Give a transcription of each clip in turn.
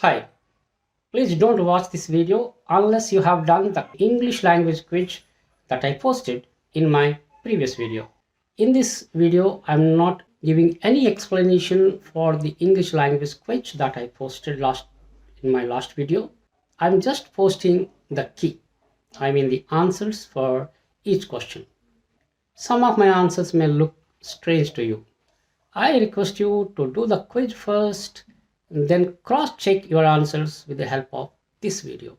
Hi, please don't watch this video unless you have done the English language quiz that I posted in my previous video. In this video, I'm not giving any explanation for the English language quiz that I posted in my last video. I'm just posting the key, the answers for each question. Some of my answers may look strange to you. I request you to do the quiz first, then cross-check your answers with the help of this video.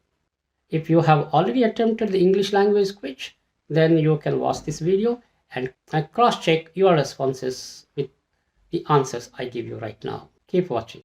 If you have already attempted the English language quiz, then you can watch this video and cross-check your responses with the answers I give you right now. Keep watching.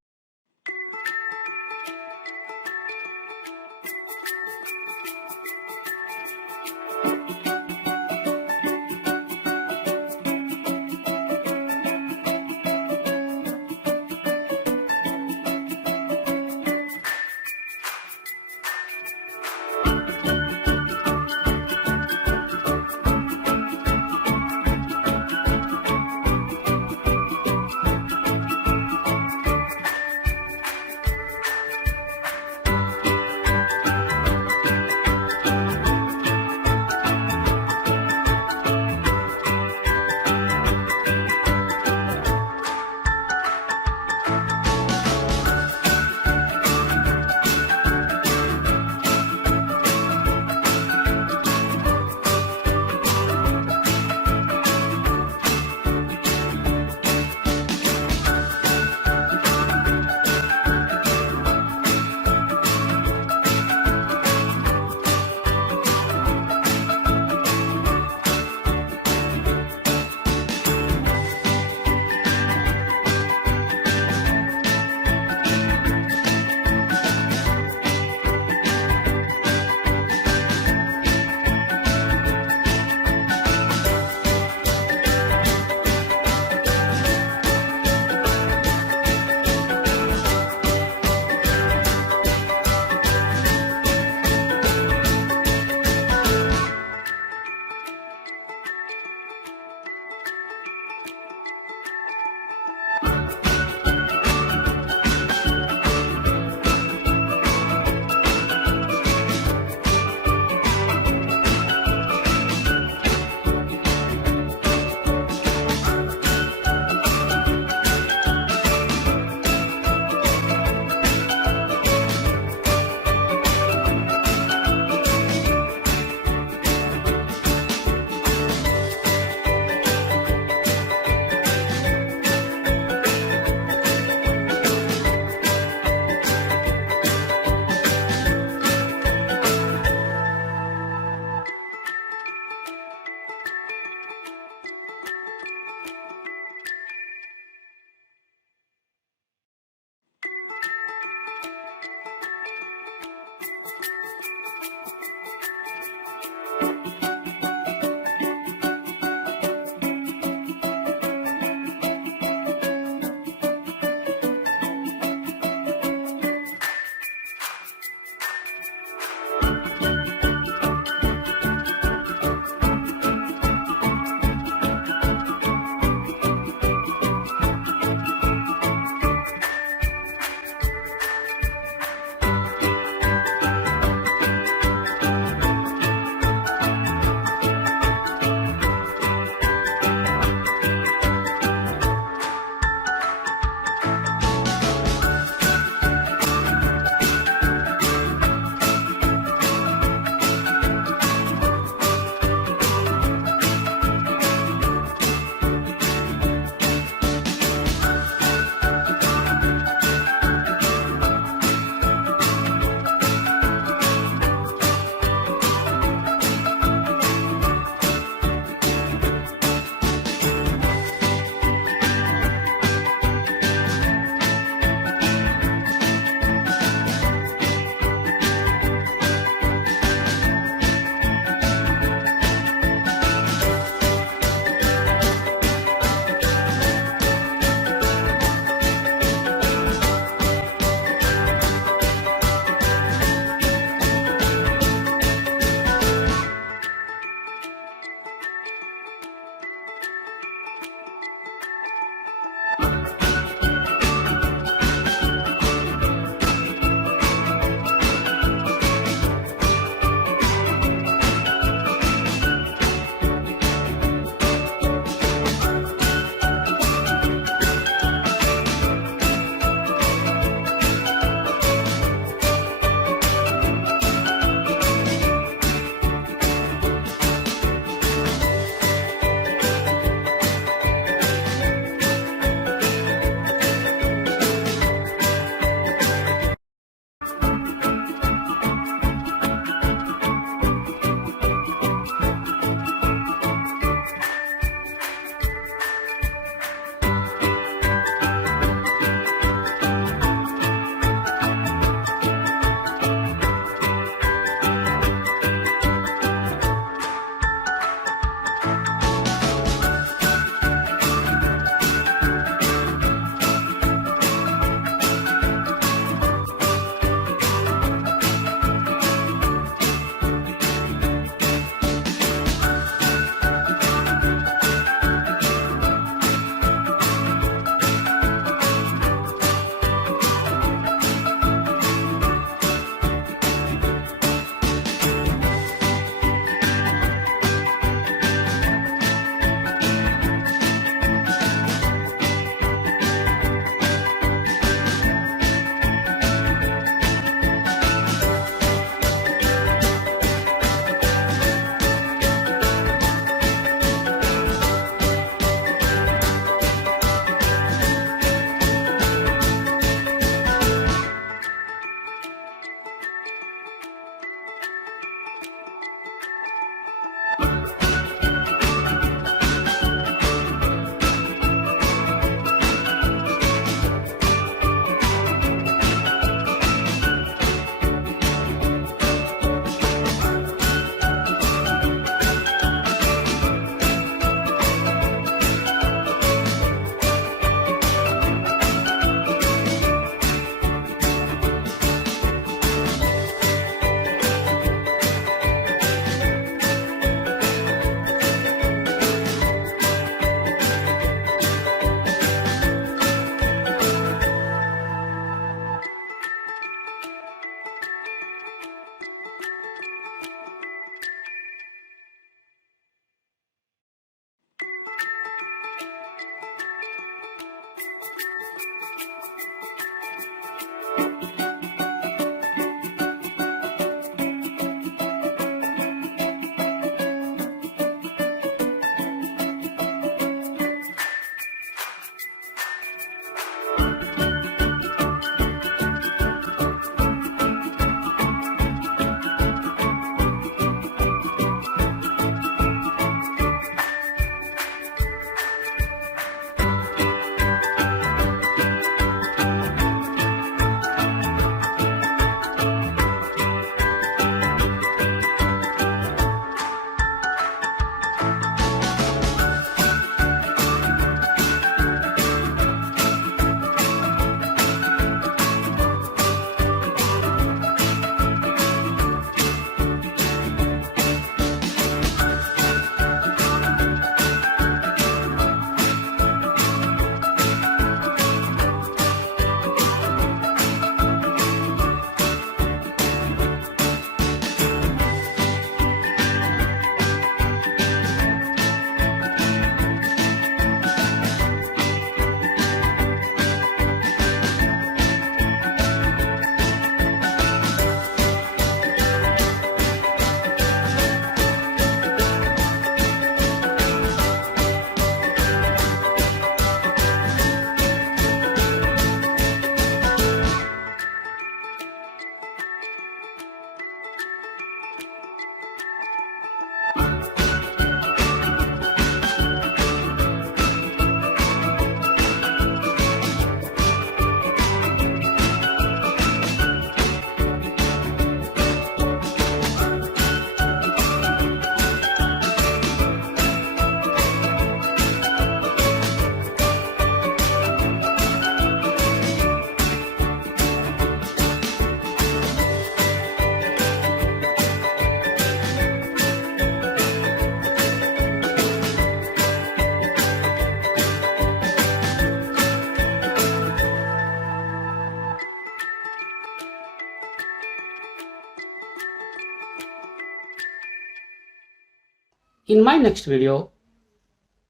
In my next video,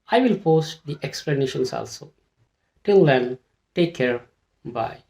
I will post the explanations also. Till then, take care. Bye.